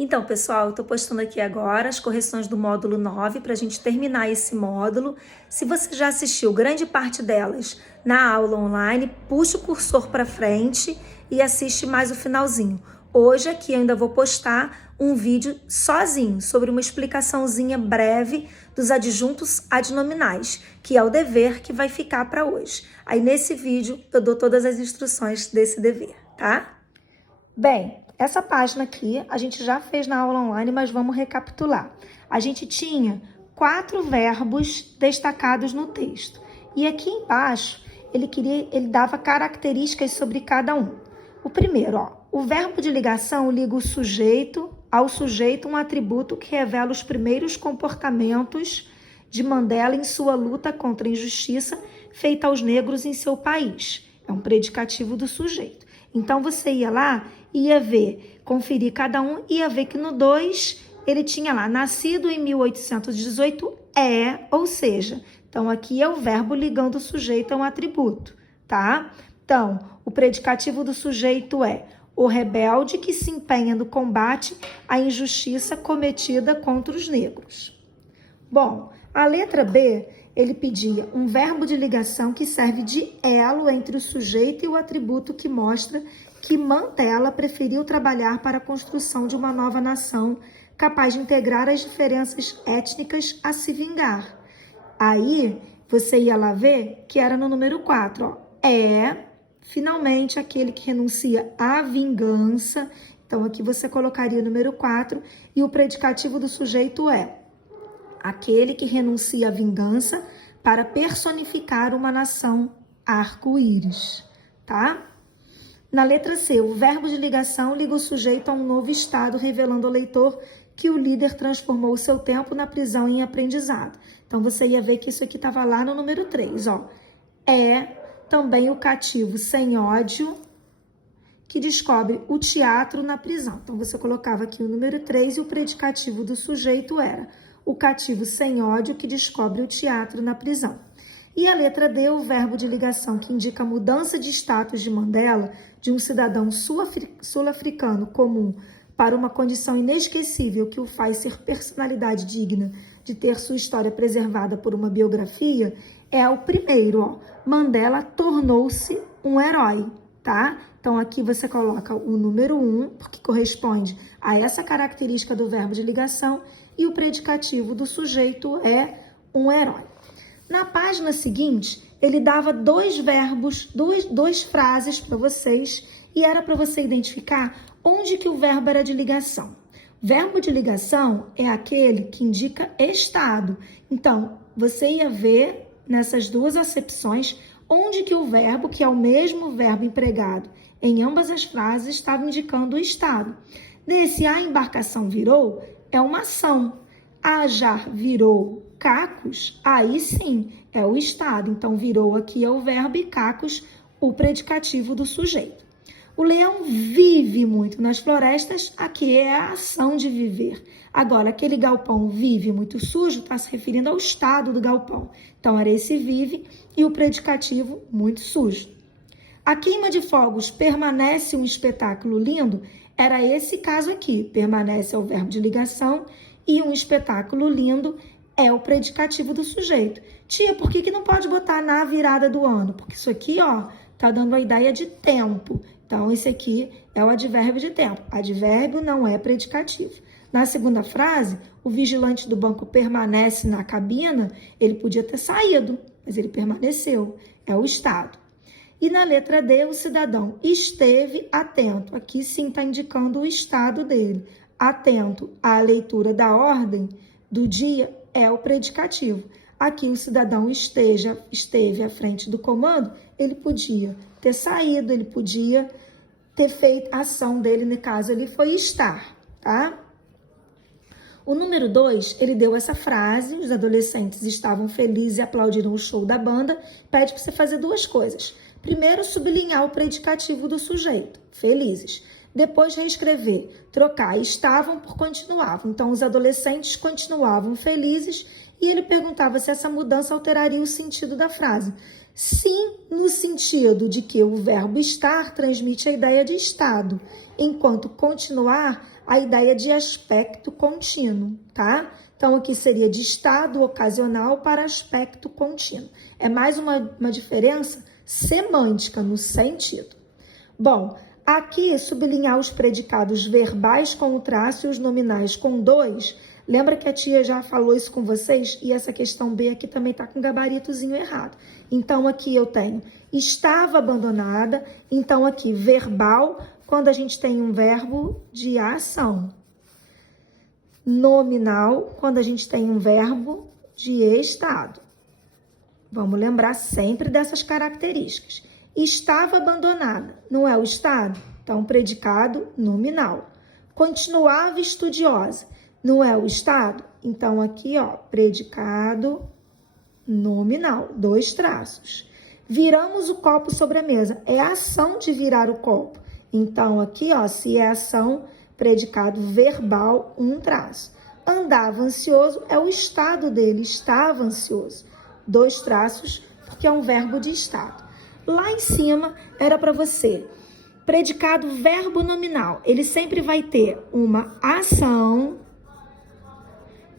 Então, pessoal, eu estou postando aqui agora as correções do módulo 9 para a gente terminar esse módulo. Se você já assistiu grande parte delas na aula online, puxa o cursor para frente e assiste mais o finalzinho. Hoje aqui eu ainda vou postar um vídeo sozinho sobre uma explicaçãozinha breve dos adjuntos adnominais, que é o dever que vai ficar para hoje. Aí nesse vídeo eu dou todas as instruções desse dever, tá? Bem, essa página aqui a gente já fez na aula online, mas vamos recapitular. A gente tinha 4 verbos destacados no texto. E aqui embaixo, ele dava características sobre cada um. O primeiro, o verbo de ligação liga o sujeito ao sujeito um atributo que revela os primeiros comportamentos de Mandela em sua luta contra a injustiça feita aos negros em seu país. É um predicativo do sujeito. Então, você ia lá, ia ver, conferir cada um, ia ver que no 2, ele tinha lá, nascido em 1818, ou seja, então aqui é o verbo ligando o sujeito a um atributo, tá? Então, o predicativo do sujeito é o rebelde que se empenha no combate à injustiça cometida contra os negros. Bom, a letra B, ele pedia um verbo de ligação que serve de elo entre o sujeito e o atributo que mostra que Mandela preferiu trabalhar para a construção de uma nova nação capaz de integrar as diferenças étnicas a se vingar. Aí, você ia lá ver que era no número 4, finalmente aquele que renuncia à vingança. Então, aqui você colocaria o número 4 e o predicativo do sujeito é aquele que renuncia à vingança para personificar uma nação arco-íris, tá? Na letra C, o verbo de ligação liga o sujeito a um novo estado, revelando ao leitor que o líder transformou o seu tempo na prisão em aprendizado. Então, você ia ver que isso aqui estava lá no número 3, É também o cativo sem ódio, que descobre o teatro na prisão. Então, você colocava aqui o número 3 e o predicativo do sujeito era o cativo sem ódio que descobre o teatro na prisão. E a letra D, o verbo de ligação que indica a mudança de status de Mandela de um cidadão sul-africano comum para uma condição inesquecível que o faz ser personalidade digna de ter sua história preservada por uma biografia, é o primeiro, Mandela tornou-se um herói, tá? Então, aqui você coloca o número 1, porque corresponde a essa característica do verbo de ligação, e o predicativo do sujeito é um herói. Na página seguinte, ele dava 2 verbos, duas frases para vocês, e era para você identificar onde que o verbo era de ligação. Verbo de ligação é aquele que indica estado. Então, você ia ver nessas 2 acepções onde que o verbo, que é o mesmo verbo empregado em ambas as frases, estava indicando o estado. Nesse a embarcação virou, é uma ação. A já virou cacos, aí sim é o estado. Então, virou aqui é o verbo e cacos, o predicativo do sujeito. O leão vive muito nas florestas, aqui é a ação de viver. Agora, aquele galpão vive muito sujo, está se referindo ao estado do galpão. Então, era esse vive e o predicativo muito sujo. A queima de fogos permanece um espetáculo lindo, era esse caso aqui. Permanece é o verbo de ligação e um espetáculo lindo é o predicativo do sujeito. Tia, por que não pode botar na virada do ano? Porque isso aqui, tá dando a ideia de tempo. Então, esse aqui é o advérbio de tempo. Advérbio não é predicativo. Na segunda frase, o vigilante do banco permanece na cabina, ele podia ter saído, mas ele permaneceu. É o estado. E na letra D, o cidadão esteve atento. Aqui sim está indicando o estado dele. Atento à leitura da ordem do dia é o predicativo. Aqui o cidadão esteve à frente do comando, ele podia ter saído, ele podia ter feito a ação dele, no caso ele foi estar, tá? O número 2, ele deu essa frase, os adolescentes estavam felizes e aplaudiram o show da banda, pede para você fazer 2 coisas. Primeiro, sublinhar o predicativo do sujeito, felizes. Depois, reescrever, trocar estavam por continuavam. Então, os adolescentes continuavam felizes e ele perguntava se essa mudança alteraria o sentido da frase. Sim, no sentido de que o verbo estar transmite a ideia de estado, enquanto continuar a ideia de aspecto contínuo, tá? Então, aqui seria de estado ocasional para aspecto contínuo. É mais uma diferença semântica no sentido. Bom, aqui sublinhar os predicados verbais com o traço e os nominais com 2. Lembra que a tia já falou isso com vocês? E essa questão B aqui também está com gabaritozinho errado. Então, aqui eu tenho estava abandonada. Então, aqui verbal, quando a gente tem um verbo de ação. Nominal, quando a gente tem um verbo de estado. Vamos lembrar sempre dessas características. Estava abandonada, não é o estado? Então, predicado nominal. Continuava estudiosa, não é o estado? Então, aqui, ó, predicado nominal, 2 traços. Viramos o copo sobre a mesa, é a ação de virar o copo. Então, aqui, ó, se é ação, predicado verbal, 1 traço. Andava ansioso, é o estado dele, estava ansioso. 2 traços, porque é um verbo de estado. Lá em cima, era para você. Predicado verbo nominal, ele sempre vai ter uma ação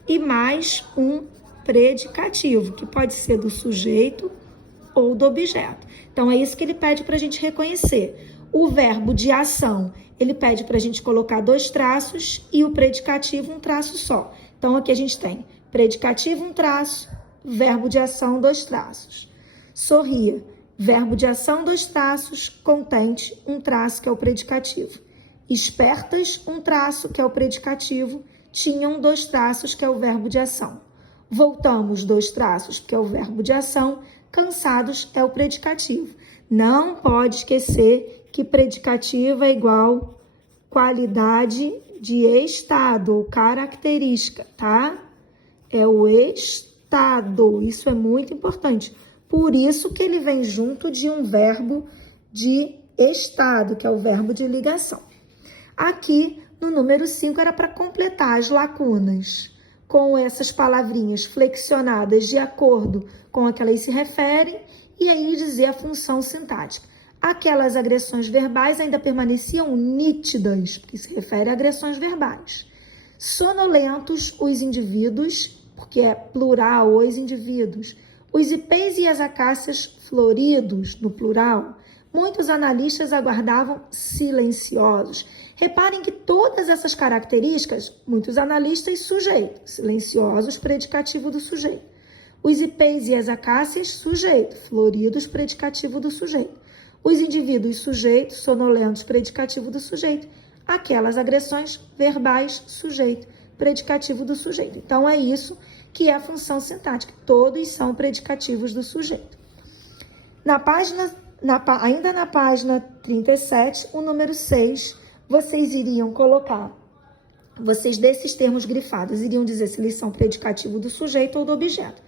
e mais um predicativo, que pode ser do sujeito ou do objeto. Então, é isso que ele pede para a gente reconhecer. O verbo de ação, ele pede para a gente colocar 2 traços e o predicativo 1 traço só. Então, aqui a gente tem predicativo 1 traço, verbo de ação 2 traços. Sorria, verbo de ação 2 traços, contente 1 traço, que é o predicativo. Espertas, 1 traço, que é o predicativo. Tinham 2 traços, que é o verbo de ação. Voltamos 2 traços, que é o verbo de ação. Cansados é o predicativo. Não pode esquecer que predicativo é igual qualidade de estado ou característica, tá? É o estado, isso é muito importante. Por isso que ele vem junto de um verbo de estado, que é o verbo de ligação. Aqui, no número 5, era para completar as lacunas com essas palavrinhas flexionadas de acordo com a que elas se referem e aí dizer a função sintática. Aquelas agressões verbais ainda permaneciam nítidas, porque se refere a agressões verbais. Sonolentos os indivíduos, porque é plural os indivíduos. Os ipês e as acácias floridos, no plural. Muitos analistas aguardavam silenciosos. Reparem que todas essas características, muitos analistas sujeito, silenciosos, predicativo do sujeito. Os ipês e as acácias, sujeito, floridos, predicativo do sujeito. Os indivíduos, sujeito, sonolentos, predicativo do sujeito. Aquelas agressões verbais, sujeito, predicativo do sujeito. Então, é isso que é a função sintática. Todos são predicativos do sujeito. Ainda na página 37, o número 6, vocês iriam colocar, vocês desses termos grifados, iriam dizer se eles são predicativo do sujeito ou do objeto.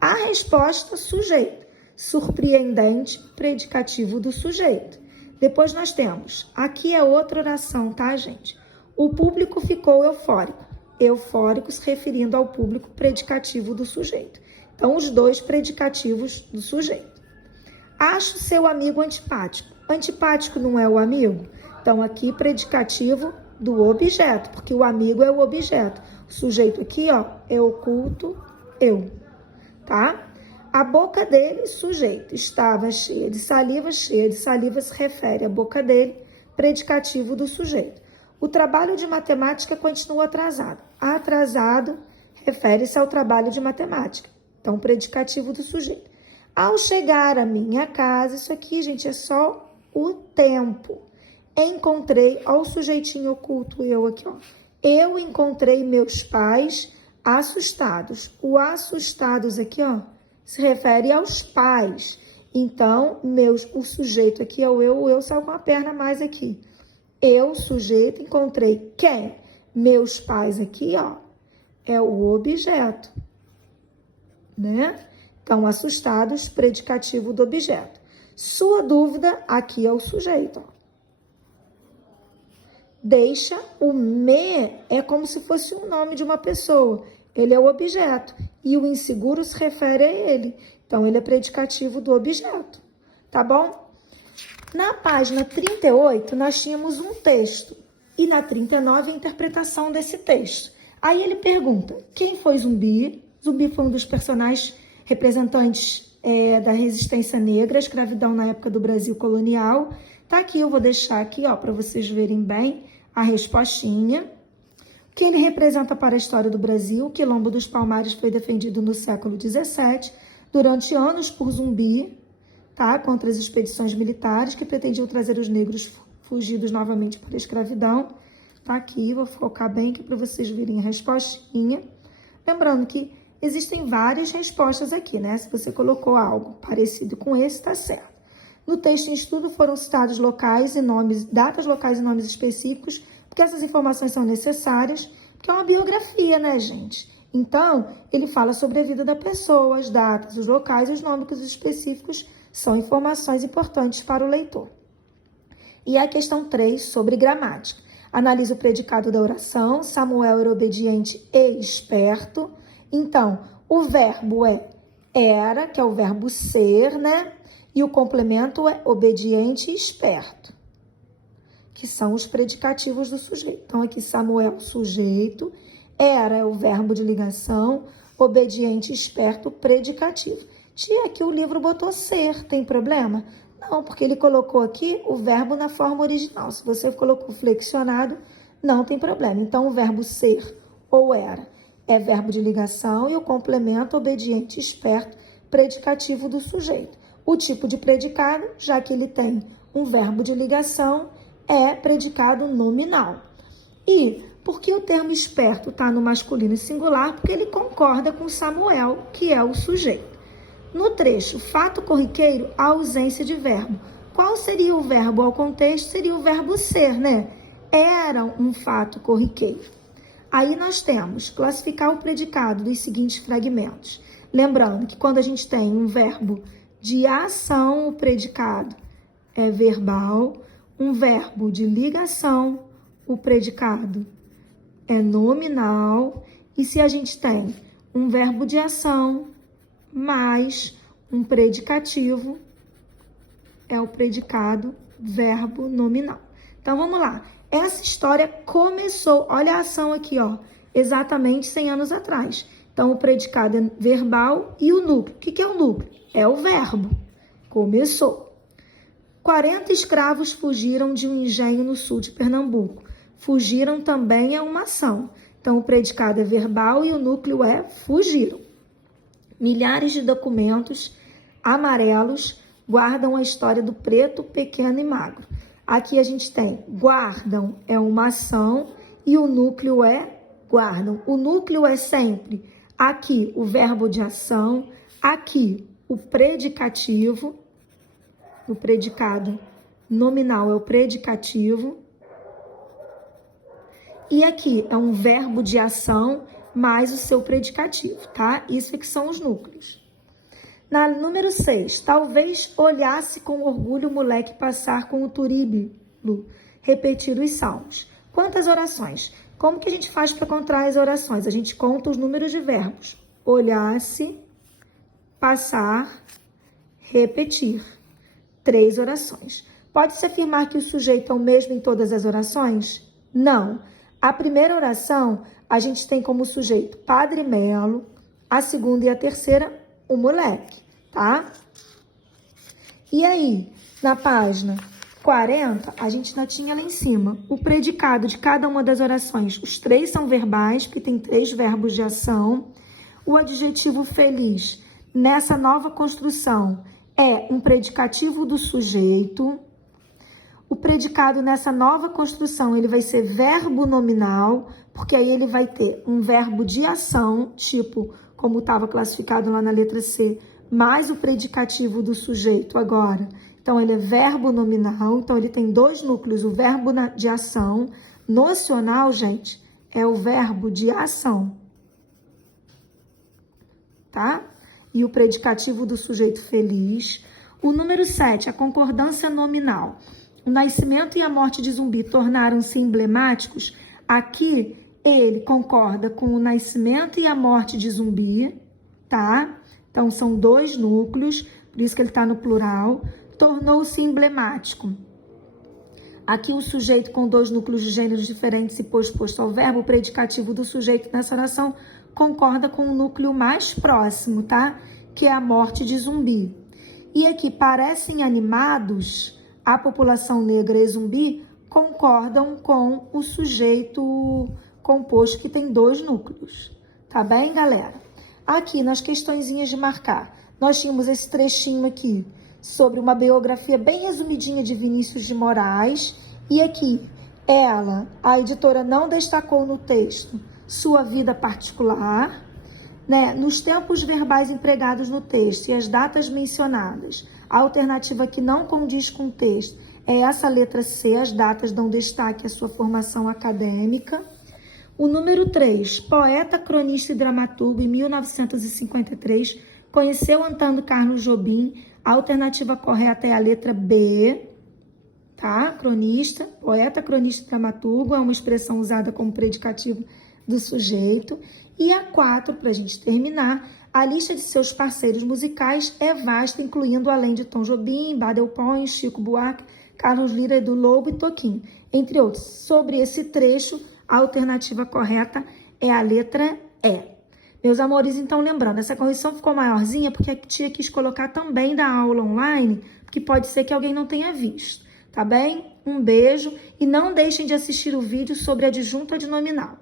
A resposta, sujeito. Surpreendente, predicativo do sujeito. Depois nós temos, aqui é outra oração, tá, gente? O público ficou eufórico. Eufórico se referindo ao público, predicativo do sujeito. Então, os 2 predicativos do sujeito. Acho seu amigo antipático. Antipático não é o amigo? Então, aqui, predicativo do objeto, porque o amigo é o objeto. O sujeito aqui, ó, é oculto, eu, tá? A boca dele, sujeito, estava cheia de saliva se refere à boca dele, predicativo do sujeito. O trabalho de matemática continua atrasado. Atrasado refere-se ao trabalho de matemática, então, predicativo do sujeito. Ao chegar à minha casa, isso aqui, gente, é só o tempo. Encontrei, ó, o sujeitinho oculto, eu aqui, ó. Eu encontrei meus pais assustados. O assustados aqui, ó, se refere aos pais. Então, o sujeito aqui é o eu saiu com a perna mais aqui. Eu, sujeito, encontrei quem? Meus pais aqui, ó, é o objeto, né? Então, assustados, predicativo do objeto. Sua dúvida, aqui é o sujeito, ó. Deixa, o me é como se fosse o nome de uma pessoa. Ele é o objeto. E o inseguro se refere a ele. Então, ele é predicativo do objeto. Tá bom? Na página 38, nós tínhamos um texto. E na 39, a interpretação desse texto. Aí ele pergunta, quem foi Zumbi? Zumbi foi um dos personagens representantes da resistência negra, escravidão na época do Brasil colonial. Tá aqui, eu vou deixar aqui, ó, para vocês verem bem a respostinha. O que ele representa para a história do Brasil? O Quilombo dos Palmares foi defendido no século XVII, durante anos por Zumbi, tá? Contra as expedições militares que pretendiam trazer os negros fugidos novamente para a escravidão. Tá aqui, vou focar bem aqui para vocês verem a respostinha. Lembrando que existem várias respostas aqui, né? Se você colocou algo parecido com esse, tá certo. No texto em estudo foram citados locais e nomes, datas locais e nomes específicos, porque essas informações são necessárias, porque é uma biografia, né, gente? Então, ele fala sobre a vida da pessoa, as datas, os locais e os nomes específicos são informações importantes para o leitor. E a questão 3, sobre gramática. Analisa o predicado da oração. Samuel era obediente e esperto. Então, o verbo é era, que é o verbo ser, né? E o complemento é obediente e esperto, que são os predicativos do sujeito. Então, aqui Samuel, sujeito, era é o verbo de ligação, obediente e esperto, predicativo. Tia, aqui o livro botou ser, tem problema? Não, porque ele colocou aqui o verbo na forma original. Se você colocou flexionado, não tem problema. Então, o verbo ser ou era é verbo de ligação e o complemento obediente e esperto, predicativo do sujeito. O tipo de predicado, já que ele tem um verbo de ligação, é predicado nominal. E por que o termo esperto está no masculino singular? Porque ele concorda com Samuel, que é o sujeito. No trecho, fato corriqueiro, a ausência de verbo. Qual seria o verbo ao contexto? Seria o verbo ser, né? Era um fato corriqueiro. Aí nós temos classificar o predicado dos seguintes fragmentos. Lembrando que quando a gente tem um verbo de ação, o predicado é verbal. Um verbo de ligação, o predicado é nominal. E se a gente tem um verbo de ação mais um predicativo, é o predicado verbo nominal. Então, vamos lá. Essa história começou, olha a ação aqui, ó, exatamente 100 anos atrás. Então, o predicado é verbal e o núcleo. O que é o núcleo? É o verbo. Começou. 40 escravos fugiram de um engenho no sul de Pernambuco. Fugiram também é uma ação. Então, o predicado é verbal e o núcleo é fugiram. Milhares de documentos amarelos guardam a história do preto, pequeno e magro. Aqui a gente tem guardam é uma ação e o núcleo é guardam. O núcleo é sempre aqui o verbo de ação, aqui o predicativo, o predicado nominal é o predicativo, e aqui é um verbo de ação mais o seu predicativo, tá? Isso é que são os núcleos. Na número 6, talvez olhasse com orgulho o moleque passar com o turíbulo, repetir os salmos. Quantas orações? Como que a gente faz para contar as orações? A gente conta os números de verbos. Olhasse, passar, repetir. 3 orações. Pode-se afirmar que o sujeito é o mesmo em todas as orações? Não. A primeira oração, a gente tem como sujeito Padre Melo, a segunda e a terceira, o moleque, tá? E aí, na página 40, a gente ainda tinha lá em cima o predicado de cada uma das orações. Os 3 são verbais, porque tem 3 verbos de ação. O adjetivo feliz, nessa nova construção, é um predicativo do sujeito. O predicado nessa nova construção, ele vai ser verbo nominal, porque aí ele vai ter um verbo de ação, tipo, como estava classificado lá na letra C, mais o predicativo do sujeito agora. Então, ele é verbo nominal, então ele tem 2 núcleos, o verbo de ação. Nocional, gente, é o verbo de ação, tá? E o predicativo do sujeito feliz. O número 7, a concordância nominal. O nascimento e a morte de Zumbi tornaram-se emblemáticos. Aqui, ele concorda com o nascimento e a morte de Zumbi, tá? Então, são 2 núcleos, por isso que ele está no plural. Tornou-se emblemático. Aqui o sujeito com dois núcleos de gêneros diferentes e posto ao verbo, o predicativo do sujeito nessa oração concorda com o núcleo mais próximo, tá? Que é a morte de Zumbi. E aqui, parecem animados, a população negra e Zumbi concordam com o sujeito composto que tem dois núcleos. Tá bem, galera? Aqui, nas questõezinhas de marcar, nós tínhamos esse trechinho aqui sobre uma biografia bem resumidinha de Vinícius de Moraes. E aqui, a editora não destacou no texto sua vida particular, né? Nos tempos verbais empregados no texto e as datas mencionadas, a alternativa que não condiz com o texto é essa letra C, as datas dão destaque à sua formação acadêmica. O número 3, poeta, cronista e dramaturgo, em 1953, conheceu Antônio Carlos Jobim. A alternativa correta é a letra B, tá? Cronista, poeta, cronista e dramaturgo é uma expressão usada como predicativo do sujeito. E a 4, para a gente terminar, a lista de seus parceiros musicais é vasta, incluindo além de Tom Jobim, Badel Pons, Chico Buarque, Carlos Lira, Edu Lobo e Toquinho, entre outros. Sobre esse trecho, a alternativa correta é a letra E. Meus amores, então lembrando, essa correção ficou maiorzinha porque a tia quis colocar também da aula online, porque pode ser que alguém não tenha visto, tá bem? Um beijo e não deixem de assistir o vídeo sobre adjunto adnominal.